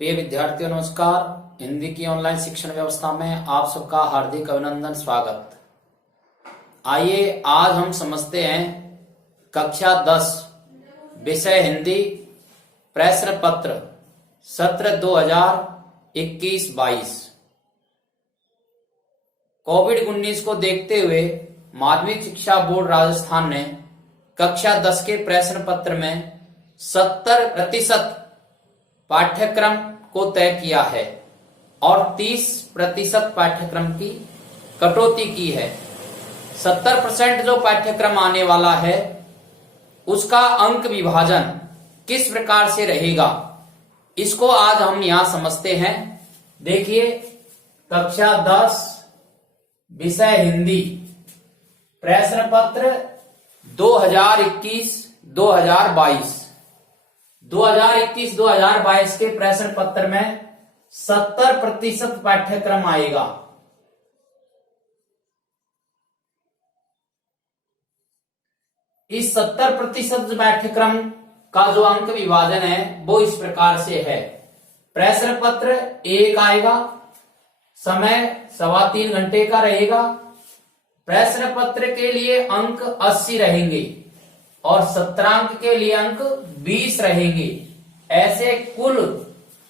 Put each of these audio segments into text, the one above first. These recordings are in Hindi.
प्रिय विद्यार्थियों नमस्कार। हिंदी की ऑनलाइन शिक्षण व्यवस्था में आप सबका हार्दिक अभिनंदन स्वागत। आइए आज हम समझते हैं कक्षा 10 विषय हिंदी प्रश्न पत्र सत्र 2021-22। कोविड-19 को देखते हुए माध्यमिक शिक्षा बोर्ड राजस्थान ने कक्षा 10 के प्रश्न पत्र में 70% पाठ्यक्रम को तय किया है और 30% पाठ्यक्रम की कटौती की है। 70% जो पाठ्यक्रम आने वाला है उसका अंक विभाजन किस प्रकार से रहेगा, इसको आज हम यहां समझते हैं। देखिए, कक्षा 10 विषय हिंदी प्रश्न पत्र 2021-2022 के प्रश्न पत्र में 70% पाठ्यक्रम आएगा। इस 70% पाठ्यक्रम का जो अंक विभाजन है वो इस प्रकार से है। प्रश्न पत्र 1 आएगा, समय 3.25 घंटे का रहेगा। प्रश्न पत्र के लिए अंक 80 रहेंगे और सत्रांक के लिए अंक 20 रहेंगे। ऐसे कुल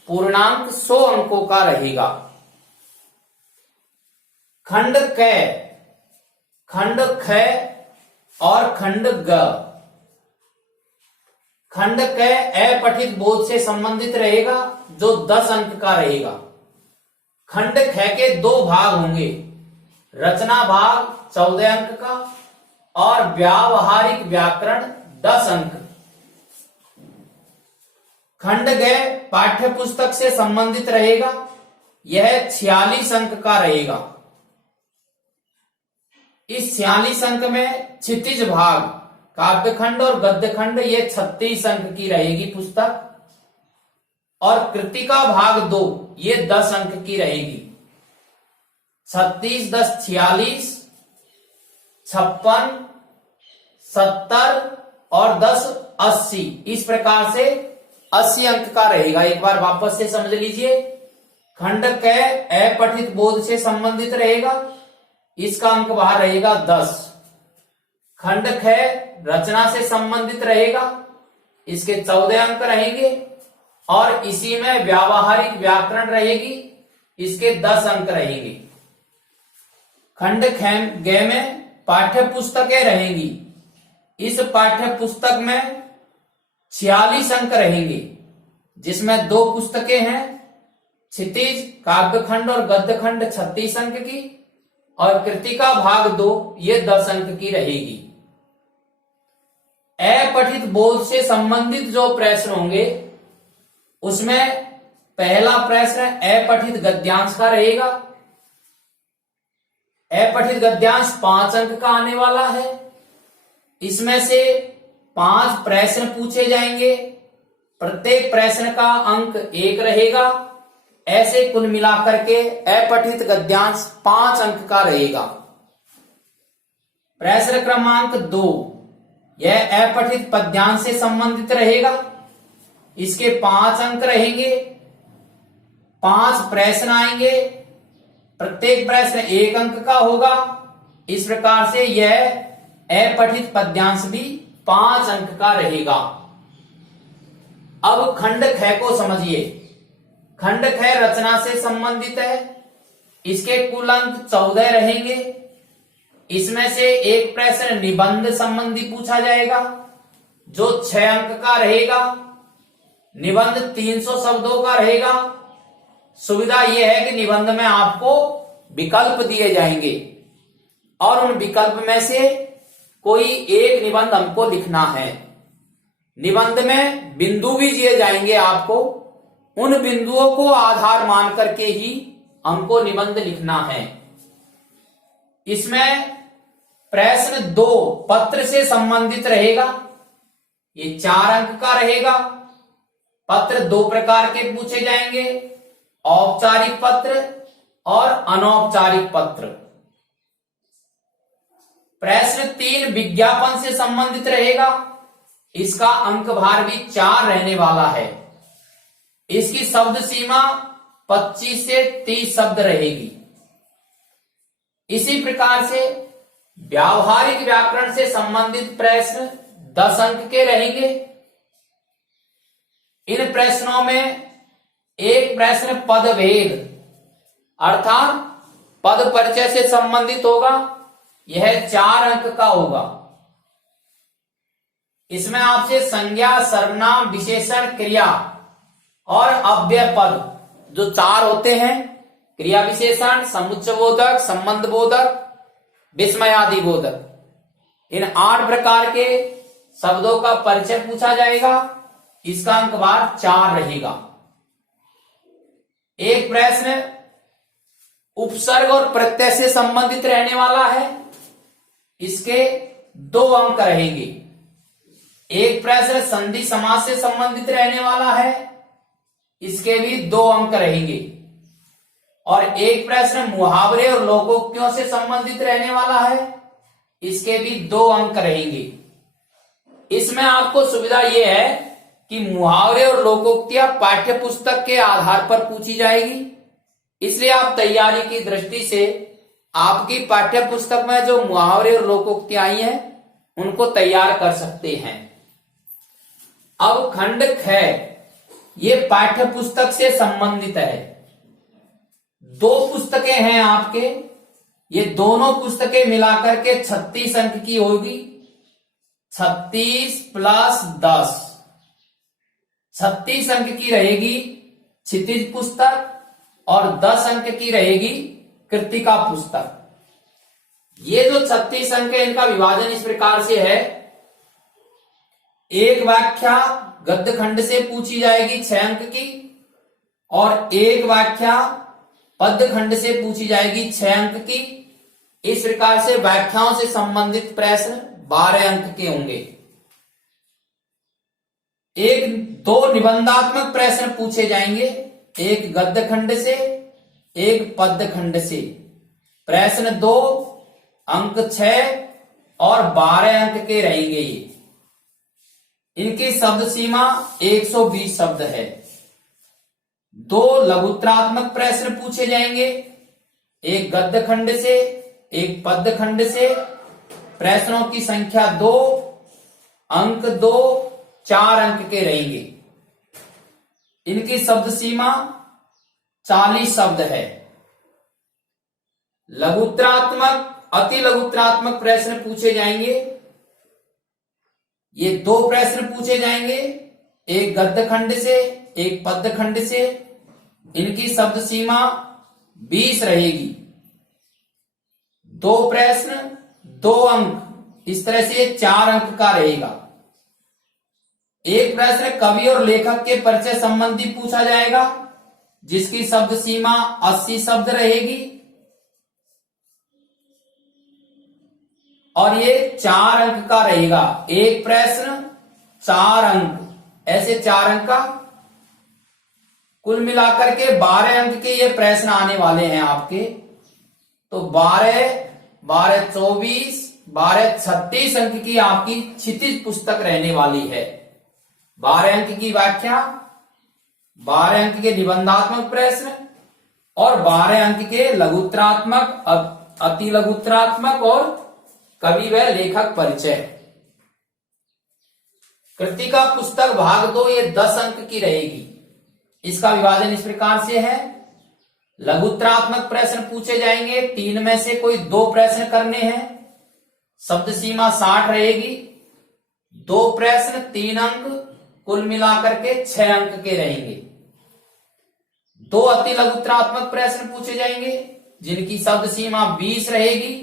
पूर्णांक 100 अंकों का रहेगा। खंड ख और खंड ग। खंड क अपठित बोध से संबंधित रहेगा जो 10 अंक का रहेगा। खंड ख के 2 भाग होंगे, रचना भाग 14 अंक का और व्यावहारिक व्याकरण 10 अंक। खंड ग पाठ्य पुस्तक से संबंधित रहेगा, यह 46 अंक का रहेगा। इस 46 अंक में क्षितिज भाग काव्य खंड और गद्य खंड ये 36 अंक की रहेगी पुस्तक, और कृतिका भाग 2 ये 10 अंक की रहेगी। 36, 10, 46, 56, 70 और 10, 80। इस प्रकार से 80 अंक का रहेगा। एक बार वापस से समझ लीजिए। खंड क अपठित बोध से संबंधित रहेगा, इसका अंक बाहर रहेगा 10। खंड ख रचना से संबंधित रहेगा, इसके 14 अंक रहेंगे और इसी में व्यावहारिक व्याकरण रहेगी, इसके 10 अंक रहेंगे। खंड ग में पाठ्य पुस्तकें रहेंगी। इस पाठ्य पुस्तक में 46 अंक रहेंगे, जिसमें 2 पुस्तकें हैं, क्षितिज काव्य खंड और गद्य खंड 36 अंक की, और कृतिका भाग 2 ये 10 अंक की रहेगी। अपठित बोध से संबंधित जो प्रश्न होंगे उसमें पहला प्रश्न अपठित गद्यांश का रहेगा। अपठित गद्यांश 5 अंक का आने वाला है। इसमें से 5 प्रश्न पूछे जाएंगे, प्रत्येक प्रश्न का अंक 1 रहेगा। ऐसे कुल मिलाकर के अपठित गद्यांश 5 अंक का रहेगा। प्रश्न क्रमांक 2 यह अपठित पद्यांश से संबंधित रहेगा, इसके 5 अंक रहेंगे। 5 प्रश्न आएंगे, प्रत्येक प्रश्न 1 अंक का होगा। इस प्रकार से यह अपठित पद्यांश भी 5 अंक का रहेगा। अब खंड ख को समझिए। खंड ख रचना से संबंधित है, इसके कुल अंक 14 रहेंगे। इसमें से एक प्रश्न निबंध संबंधी पूछा जाएगा जो 6 अंक का रहेगा। निबंध 300 शब्दों का रहेगा। सुविधा यह है कि निबंध में आपको विकल्प दिए जाएंगे और उन विकल्प में से कोई एक निबंध हमको लिखना है। निबंध में बिंदु भी दिए जाएंगे आपको, उन बिंदुओं को आधार मान करके ही हमको निबंध लिखना है। इसमें प्रश्न 2 पत्र से संबंधित रहेगा, ये 4 अंक का रहेगा। पत्र 2 प्रकार के पूछे जाएंगे, औपचारिक पत्र और अनौपचारिक पत्र। प्रश्न 3 विज्ञापन से संबंधित रहेगा, इसका अंक भार भी 4 रहने वाला है। इसकी शब्द सीमा 25 से 30 शब्द रहेगी। इसी प्रकार से व्यावहारिक व्याकरण से संबंधित प्रश्न 10 अंक के रहेंगे। इन प्रश्नों में एक प्रश्न पदभेद अर्थात पद परिचय से संबंधित होगा, यह 4 अंक का होगा। इसमें आपसे संज्ञा, सर्वनाम, विशेषण, क्रिया और अव्यय पद जो 4 होते हैं, क्रिया विशेषण, समुच्चय बोधक, संबंध बोधक, विस्मयादि बोधक, इन 8 प्रकार के शब्दों का परिचय पूछा जाएगा। इसका अंकवार 4 रहेगा। एक प्रश्न उपसर्ग और प्रत्यय से संबंधित रहने वाला है, इसके 2 अंक रहेंगे। एक प्रश्न संधि समास से संबंधित रहने वाला है, इसके भी 2 अंक रहेंगे। और एक प्रश्न मुहावरे और लोकोक्तियों से संबंधित रहने वाला है, इसके भी 2 अंक रहेंगे। इसमें आपको सुविधा यह है कि मुहावरे और लोकोक्तियां पाठ्य पुस्तक के आधार पर पूछी जाएगी, इसलिए आप तैयारी की दृष्टि से आपकी पाठ्य पुस्तक में जो मुहावरे और लोकोक्तियां आई हैं उनको तैयार कर सकते हैं। अब खंड ख ये पाठ्य पुस्तक से संबंधित है। 2 पुस्तकें हैं आपके, ये दोनों पुस्तकें मिलाकर के 36 अंक की होगी। 36 प्लस 10, 36 अंक की रहेगी क्षितिज पुस्तक और 10 अंक की रहेगी कृतिका पुस्तक। ये जो 36 अंक है, इनका विभाजन इस प्रकार से है। एक व्याख्या गद्य खंड से पूछी जाएगी 6 अंक की, और एक व्याख्या पद्य खंड से पूछी जाएगी 6 अंक की। इस प्रकार से व्याख्याओं से संबंधित प्रश्न 12 अंक के होंगे। 2 निबंधात्मक प्रश्न पूछे जाएंगे, एक गद्य खंड से, एक पद्य खंड से। प्रश्न 2 अंक 6 और 12 अंक के रहेंगे। ये इनकी शब्द सीमा 120 शब्द है। 2 लघुत्रात्मक प्रश्न पूछे जाएंगे, एक गद्य खंड से, एक पद्य खंड से। प्रश्नों की संख्या 2, अंक 2, 4 अंक के रहेंगे। इनकी शब्द सीमा 40 शब्द है। लघुत्रात्मक, अति लघुत्रात्मक प्रश्न पूछे जाएंगे। ये 2 प्रश्न पूछे जाएंगे, एक गद्य खंड से, एक पद्य खंड से। इनकी शब्द सीमा 20 रहेगी। 2 प्रश्न 2 अंक, इस तरह से 4 अंक का रहेगा। एक प्रश्न कवि और लेखक के परिचय संबंधी पूछा जाएगा, जिसकी शब्द सीमा 80 शब्द रहेगी। और ये 4 अंक का रहेगा। एक प्रश्न 4 अंक, ऐसे 4 अंक का कुल मिलाकर के 12 अंक के ये प्रश्न आने वाले हैं आपके। तो 12, 12, 24, 12, 36 अंक की आपकी क्षितिज पुस्तक रहने वाली है। 12 अंक की व्याख्या, 12 अंक के निबंधात्मक प्रश्न और 12 अंक के लघुत्रात्मक, अति लघुत्रात्मक और कवि व लेखक परिचय। कृतिका पुस्तक भाग 2 ये 10 अंक की रहेगी। इसका विभाजन इस प्रकार से है। लघुत्रात्मक प्रश्न पूछे जाएंगे, 3 में से कोई 2 प्रश्न करने हैं। शब्द सीमा 60 रहेगी। 2 प्रश्न 3 अंक, कुल मिलाकर के 6 अंक के रहेंगे। 2 अति लघुत्रात्मक प्रश्न पूछे जाएंगे, जिनकी शब्द सीमा 20 रहेगी।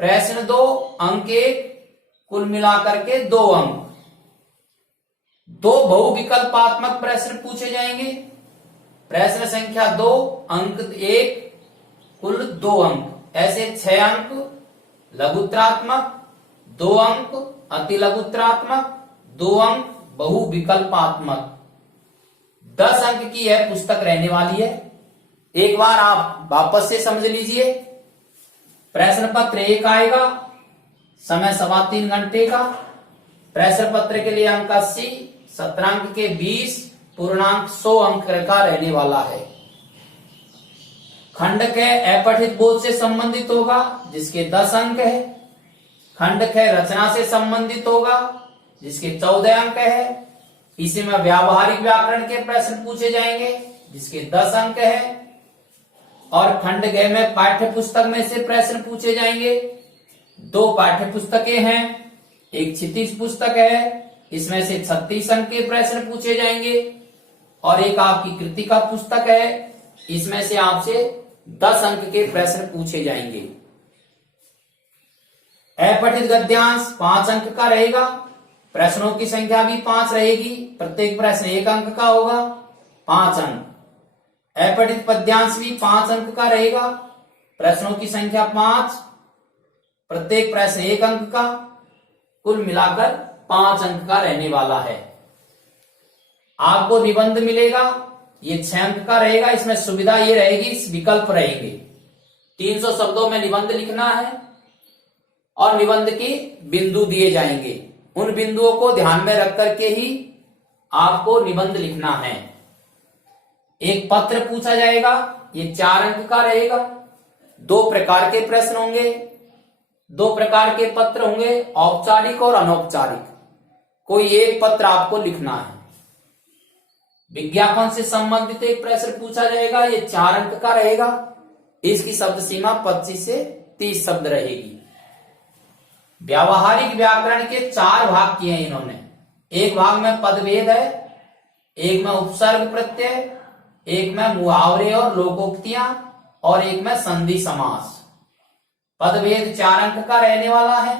प्रश्न 2 अंक 1, कुल मिलाकर के 2 अंक। 2 बहुविकल्पात्मक प्रश्न पूछे जाएंगे। प्रश्न संख्या 2 अंक 1, कुल 2 अंक। ऐसे 6 अंक लघुत्रात्मक, 2 अंक अति लघुत्रात्मक, 2 अंक बहुविकल्पात्मक। 10 अंक की यह पुस्तक रहने वाली है। एक बार आप वापस से समझ लीजिए। प्रश्न पत्र 1 आएगा, समय 3.25 घंटे का। प्रश्न पत्र के लिए अंक 80, 17 अंक के 20, पूर्णांक 100 अंक का रहने वाला है। खंड क अपठित बोध से संबंधित होगा जिसके 10 अंक है। खंड ख रचना से संबंधित होगा जिसके 14 अंक है। इसी में व्यावहारिक व्याकरण के प्रश्न पूछे जाएंगे जिसके 10 अंक है। और खंड ग में पाठ्य पुस्तक में से प्रश्न पूछे जाएंगे। 2 पाठ्य पुस्तकें हैं, एक क्षितिज पुस्तक है, इसमें से 36 अंक के प्रश्न पूछे जाएंगे। और एक आपकी कृतिका पुस्तक है, इसमें से आपसे 10 अंक के प्रश्न पूछे जाएंगे। अपठित गद्यांश 5 अंक का रहेगा। प्रश्नों की संख्या भी 5 रहेगी। प्रत्येक प्रश्न 1 अंक का होगा, 5 अंक। अपठित पद्यांश भी 5 अंक का रहेगा। प्रश्नों की संख्या 5, प्रत्येक प्रश्न 1 अंक का, कुल मिलाकर 5 अंक का रहने वाला है। आपको निबंध मिलेगा, ये 6 अंक का रहेगा। इसमें सुविधा ये रहेगी, विकल्प रहेंगे। 300 शब्दों में निबंध लिखना है और निबंध के बिंदु दिए जाएंगे। उन बिंदुओं को ध्यान में रख करके ही आपको निबंध लिखना है। एक पत्र पूछा जाएगा, ये 4 अंक का रहेगा। 2 प्रकार के प्रश्न होंगे, 2 प्रकार के पत्र होंगे, औपचारिक और अनौपचारिक। कोई एक पत्र आपको लिखना है। विज्ञापन से संबंधित एक प्रश्न पूछा जाएगा, ये 4 अंक का रहेगा। इसकी शब्द सीमा 25 से 30 शब्द रहेगी। व्यावहारिक व्याकरण के 4 भाग किए हैं इन्होंने। एक भाग में पदभेद है, एक में उपसर्ग प्रत्यय, एक में मुहावरे और लोकोक्तियां, और एक में संधि समास। पदभेद 4 अंक का रहने वाला है।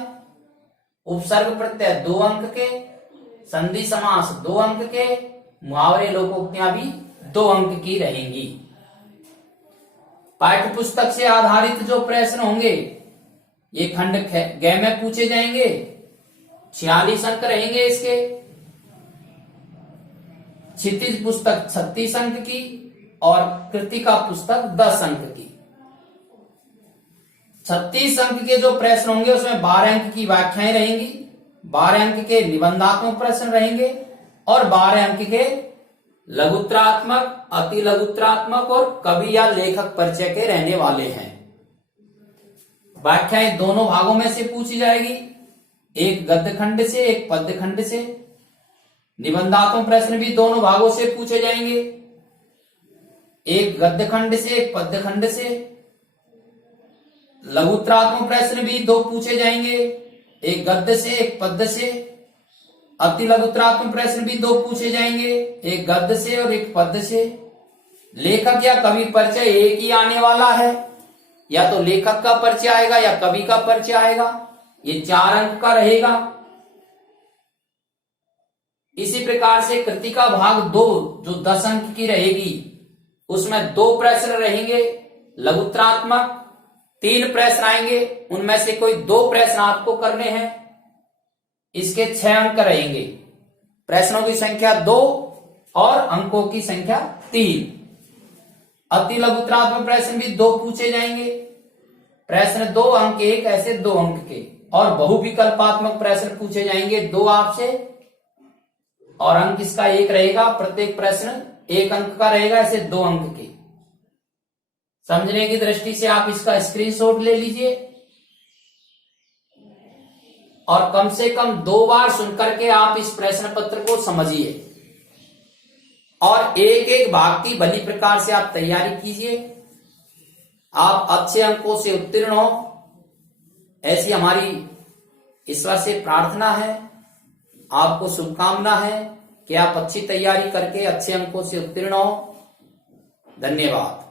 उपसर्ग प्रत्यय 2 अंक के, संधि समास 2 अंक के, मुहावरे लोकोक्तियां भी 2 अंक की रहेंगी। पाठ्य पुस्तक से आधारित जो प्रश्न होंगे ये खंड ग में पूछे जाएंगे। 46 अंक रहेंगे इसके। क्षितिज पुस्तक 36 अंक की और कृतिका पुस्तक 10 अंक की। 36 अंक के जो प्रश्न होंगे उसमें 12 अंक की व्याख्याएं रहेंगी, 12 अंक के निबंधात्मक प्रश्न रहेंगे और 12 अंक के लघुत्रात्मक, अति लघुत्रात्मक और कवि या लेखक परिचय के रहने वाले हैं। व्याख्याएं दोनों भागों में से पूछी जाएगी, एक गद्य खंड से, एक पद्य खंड से। निबंधात्मक प्रश्न भी दोनों भागों से पूछे जाएंगे, एक गद्य खंड से, एक पद्य खंड से। लघुत्रात्मक प्रश्न भी 2 पूछे जाएंगे, एक गद्य से, एक पद्य से। अति लघुत्रात्मक प्रश्न भी 2 पूछे जाएंगे, एक गद्य से और एक पद्य से। लेखक या कवि परिचय एक ही आने वाला है, या तो लेखक का परिचय आएगा या कवि का परिचय आएगा। ये 4 अंक का रहेगा। इसी प्रकार से कृतिका भाग 2 जो 10 अंक की रहेगी, उसमें 2 प्रश्न रहेंगे लघुत्रात्मक, 3 प्रश्न आएंगे, उनमें से कोई 2 प्रश्न आपको करने हैं। इसके 6 अंक रहेंगे। प्रश्नों की संख्या 2 और अंकों की संख्या 3। अति लघुत्रात्मक प्रश्न भी 2 पूछे जाएंगे। प्रश्न 2 अंक 1, ऐसे 2 अंक के। और बहुविकल्पात्मक प्रश्न पूछे जाएंगे 2 आपसे, और अंक इसका 1 रहेगा। प्रत्येक प्रश्न 1 अंक का रहेगा, ऐसे 2 अंक के। समझने की दृष्टि से आप इसका स्क्रीनशॉट ले लीजिए और कम से कम 2 बार सुनकर के आप इस प्रश्न पत्र को समझिए और एक एक भाग की भली प्रकार से आप तैयारी कीजिए। आप अच्छे अंकों से उत्तीर्ण हो, ऐसी हमारी ईश्वर से प्रार्थना है। आपको शुभकामना है कि आप अच्छी तैयारी करके अच्छे अंकों से उत्तीर्ण हो। धन्यवाद।